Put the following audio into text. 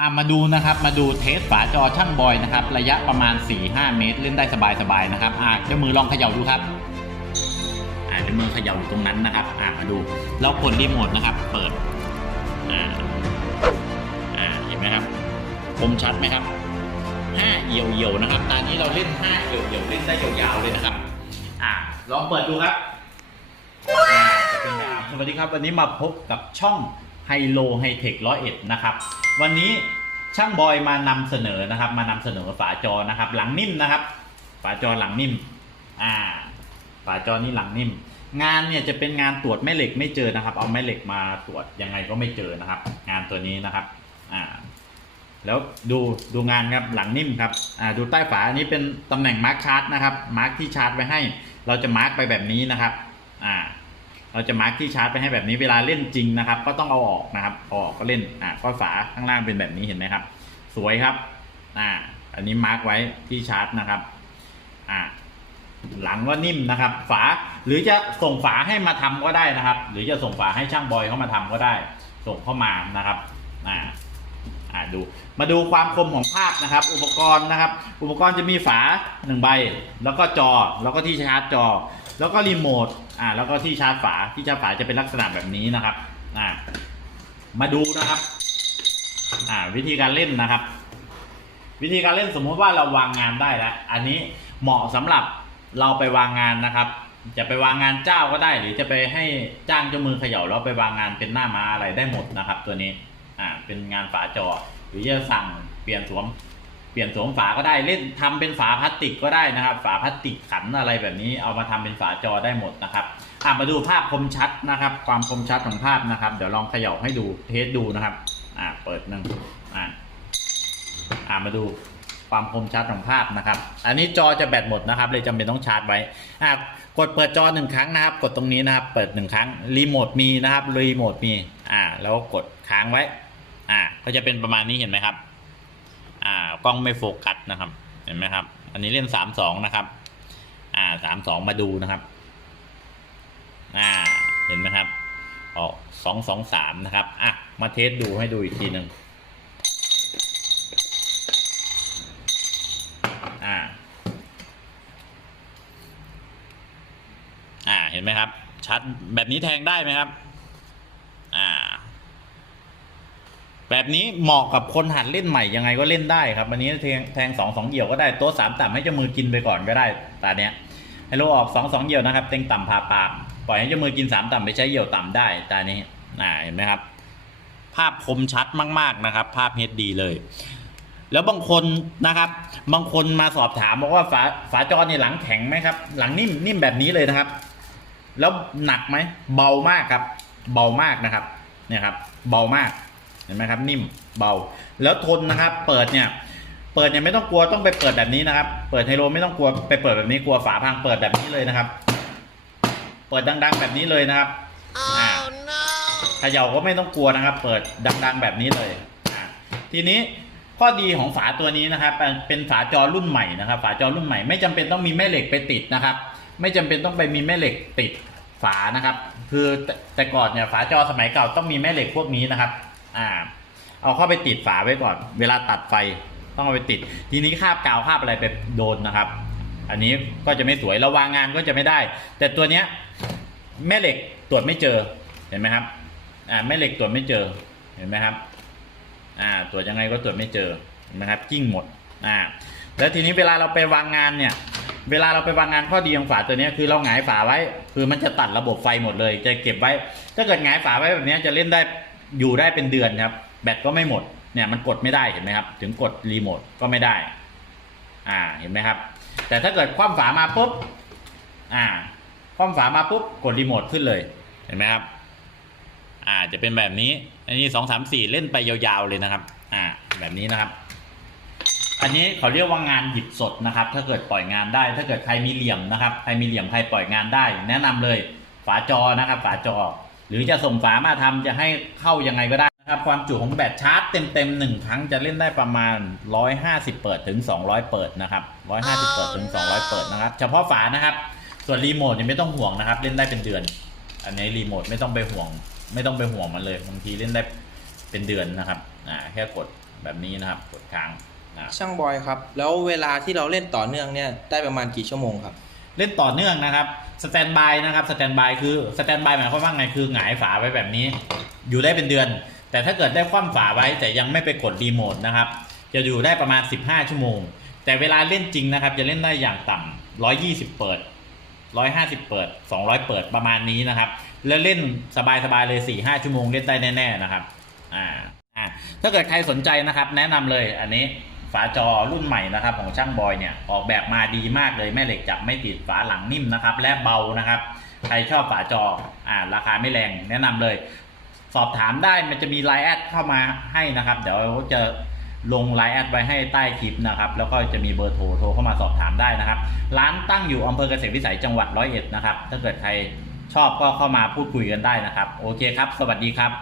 อะมาดูนะครับมาดูเทสฝาจอช่างบอยนะครับระยะประมาณ 4-5 เมตร เล่นได้สบายๆนะครับอะเจ้ามือลองเขย่าดูครับอะเจ้ามือเขย่าอยู่ตรงนั้นนะครับอะมาดูแล้วกดรีโมทนะครับ เปิดอ่าอ่าเห็นไหมครับคมชัดไหมครับห้าเอี่ยวเอี่ยวๆนะครับตอนนี้เราเล่นห้าเอี่ยวเอี่ยวๆเล่นได้ยาวๆเลยนะครับอะลองเปิดดูครับสวัสดีครับวันนี้มาพบกับช่อง ไฮโลไฮเทคร้อยเอ็ดนะครับ วันนี้ช่างบอยมานำเสนอนะครับ มานำเสนอฝาจอนะครับ หลังนิ่มนะครับ ฝาจอหลังนิ่ม อ่า ฝาจอนี่หลังนิ่ม งานเนี่ยจะเป็นงานตรวจแม่เหล็กไม่เจอนะครับ เอาแม่เหล็กมาตรวจยังไงก็ไม่เจอนะครับ งานตัวนี้นะครับ อ่า แล้วดูดูงานครับหลังนิ่มครับ อ่าดูใต้ฝาอันนี้เป็นตำแหน่งมาร์คชาร์จนะครับ มาร์คที่ชาร์จไว้ให้ เราจะมาร์คไปแบบนี้นะครับ อ่า เราจะมาร์คที่ชาร์จไปให้แบบนี้เวลาเล่นจริงนะครับ ก็ต้องเอาออกนะครับออกก็เล่นอ่าก็ฝาข้างล่างเป็นแบบนี้เห็นไหมครับ สวยครับอ่าอันนี้มาร์คไว้ที่ชาร์จนะครับอ่าหลังก็นิ่มนะครับ ฝาหรือจะส่งฝาให้มาทำก็ได้นะครับ หรือจะส่งฝาให้ช่างบอยเข้ามาทำก็ได้ ส่งเข้ามานะครับอ่าอ่าดูมาดูความคมของภาพนะครับ อุปกรณ์นะครับ อุปกรณ์จะมีฝาหนึ่งใบ แล้วก็จอแล้วก็ที่ชาร์จจอ แล้วก็รีโมทอ่าแล้วก็ที่ชาร์จฝาที่ชาร์จฝาจะเป็นลักษณะแบบนี้นะครับอ่ามาดูนะครับ อ่า วิธีการเล่นนะครับ วิธีการเล่นสมมุติว่าเราวางงานได้แล้วอันนี้เหมาะสำหรับเราไปวางงานนะครับ จะไปวางงานเจ้าก็ได้ หรือจะไปให้จ้างเจ้ามือเขย่าแล้วไปวางงานเป็นหน้าม้าอะไรได้หมดนะครับ ตัวนี้อ่าเป็นงานฝาจอ หรือจะสั่งเปลี่ยนสวม เปลี่ยนสวมฝาก็ได้เล่นทำเป็นฝาพลาสติกก็ได้นะครับ ฝาพลาสติกขันอะไรแบบนี้เอามาทำเป็นฝาจอได้หมดนะครับอะมาดูภาพคมชัดนะครับ ความคมชัดของภาพนะครับ เดี๋ยวลองเขย่าให้ดูเทสดูนะครับ อ่าเปิดหนึ่งอ่าอ่ามาดูความคมชัดของภาพนะครับ อันนี้จอจะแบตหมดนะครับ เลยจำเป็นต้องชาร์จไว้อ่ากดเปิดจอหนึ่งครั้งนะครับ กดตรงนี้นะครับ เปิดหนึ่งครั้งรีโมทมีนะครับรีโมทมีอ่าแล้วกดค้างไว้อ่าก็จะเป็นประมาณนี้เห็นไหมครับ อ่ากล้องไม่โฟกัสนะครับ เห็นไหมครับ อันนี้เล่นสามสองนะครับ อ่าสามสองมาดูนะครับ อ่า เห็นไหมครับออกสองสองสามนะครับ อะ มาเทสดูให้ดูอีกทีหนึ่งอ่า อ่า เห็นไหมครับ ชัดแบบนี้แทงได้ไหมครับ อ่า แบบนี้เหมาะกับคนหัดเล่นใหม่ยังไงก็เล่นได้ครับวันนี้แทงแทงสองสองเหี่ยวก็ได้โต๊ะสามต่ำให้เจ้ามือกินไปก่อนก็ได้ตาเนี้ยให้โลออกสองสองเหี่ยวนะครับเต็งต่ำผ่าปากปล่อยให้เจ้ามือกินสามต่ำไปใช้เหี่ยวต่ำได้ตานี้อ่าเห็นไหมครับ ภาพคมชัดมาก ๆนะครับ ภาพเฮดดีเลย แล้วบางคนนะครับ บางคนมาสอบถามบอกว่าฝาฝาจอนี่หลังแข็งไหมครับ หลังนิ่มนิ่มแบบนี้เลยนะครับ แล้วหนักไหมเบามากครับ เบามากนะครับ เนี่ยครับ เบามาก ห็นไหมครับ นิ่มเบา แล้วทนนะครับ เปิดเนี่ย เปิดเนี่ยไม่ต้องกลัวต้องไปเปิดแบบนี้นะครับ เปิดไฮโลไม่ต้องกลัวไปเปิดแบบนี้กลัวฝาพังเปิดแบบนี้เลยนะครับ เปิดดัง ๆ แบบนี้เลยนะครับอ่าเขย่าก็ไม่ต้องกลัวนะครับ เปิดดัง ๆ แบบนี้เลยอ่าทีนี้ข้อดีของฝาตัวนี้นะครับเป็นเป็นฝาจอรุ่นใหม่นะครับ ฝาจอรุ่นใหม่ไม่จำเป็นต้องมีแม่เหล็กไปติดนะครับ ไม่จำเป็นต้องไปมีแม่เหล็กติดฝานะครับ คือแต่แต่ก่อนเนี่ยฝาจอสมัยเก่าต้องมีแม่เหล็กพวกนี้นะครับ อ่า เอาเข้าไปติดฝาไว้ก่อน เวลาตัดไฟต้องเอาไปติด ทีนี้คาบกาวคาบอะไรไปโดนนะครับ อันนี้ก็จะไม่สวยระวางงานก็จะไม่ได้ แต่ตัวเนี้ยแม่เหล็กตรวจไม่เจอเห็นไหมครับ อ่าแม่เหล็กตรวจไม่เจอเห็นไหมครับ อ่าตรวจยังไงก็ตรวจไม่เจอเห็นไหมครับจิ้งหมดอ่าแล้วทีนี้เวลาเราไปวางงานเนี่ย เวลาเราไปวางงานข้อดีของฝาตัวนี้คือเราหงายฝาไว้ คือมันจะตัดระบบไฟหมดเลย จะเก็บไว้ ถ้าเกิดหงายฝาไว้แบบนี้จะเล่นได้ อยู่ได้เป็นเดือนครับ แบตก็ไม่หมดเนี่ยมันกดไม่ได้เห็นไหมครับ ถึงกดรีโมทก็ไม่ได้ อ่าเห็นไหมครับ แต่ถ้าเกิดคว่ำฝามาปุ๊บอ่าคว่ำฝามาปุ๊บกดรีโมทขึ้นเลย เห็นไหมครับ อ่าจะเป็นแบบนี้ อันนี้สองสามสี่เล่นไปยาวๆเลยนะครับ อ่า แบบนี้นะครับ อันนี้เขาเรียกว่างานหยิบสดนะครับ ถ้าเกิดปล่อยงานได้ ถ้าเกิดใครมีเหลี่ยมนะครับใครมีเหลี่ยมใครปล่อยงานได้ แนะนำเลย ฝาจอนะครับ ฝาจอ หรือจะส่งฝามาทำจะให้เข้ายังไงก็ได้นะครับความจุของแบตชาร์จเต็มๆหนึ่งครั้งจะเล่นได้ประมาณ 150 เปิดถึง 200 เปิดนะครับ150 เปิดถึง 200 เปิดนะครับ เฉพาะฝานะครับ ส่วนรีโมทเนี่ยไม่ต้องห่วงนะครับ เล่นได้เป็นเดือน อันนี้รีโมทไม่ต้องไปห่วง ไม่ต้องไปห่วงมันเลยบางทีเล่นได้เป็นเดือนนะครับอ่าแค่กดแบบนี้นะครับกดค้างช่างบอยครับ แล้วเวลาที่เราเล่นต่อเนื่องเนี่ยได้ประมาณกี่ชั่วโมงครับ เล่นต่อเนื่องนะครับสแตนบายนะครับสแตนบายคือสแตนบายหมายความว่าไงคือหงายฝาไว้แบบนี้ อยู่ได้เป็นเดือน แต่ถ้าเกิดได้คว่ำฝาไว้แต่ยังไม่ไปกดรีโมทนะครับ จะอยู่ได้ประมาณ 15 ชั่วโมง แต่เวลาเล่นจริงนะครับ จะเล่นได้อย่างต่ำ120 เปิด 150 เปิด 200 เปิดประมาณนี้นะครับ แล้วเล่นสบายๆเลย 4-5 ชั่วโมงเล่นได้แน่ ๆ นะครับอ่าอ่าถ้าเกิดใครสนใจนะครับ แนะนำเลยอันนี้ ฝาจอรุ่นใหม่นะครับของช่างบอยเนี่ยออกแบบมาดีมากเลยแม่เหล็กจับไม่ติดฝาหลังนิ่มนะครับ และเบานะครับ ใครชอบฝาจออ่าราคาไม่แรงแนะนำเลย สอบถามได้มันจะมีไลน์แอดเข้ามาให้นะครับ เดี๋ยวจะลงไลน์แอดไว้ให้ใต้คลิปนะครับ แล้วก็จะมีเบอร์โทรโทรเข้ามาสอบถามได้นะครับ ร้านตั้งอยู่อำเภอเกษตรวิสัยจังหวัดร้อยเอ็ดนะครับ ถ้าเกิดใครชอบก็เข้ามาพูดคุยกันได้นะครับ โอเคครับ สวัสดีครับ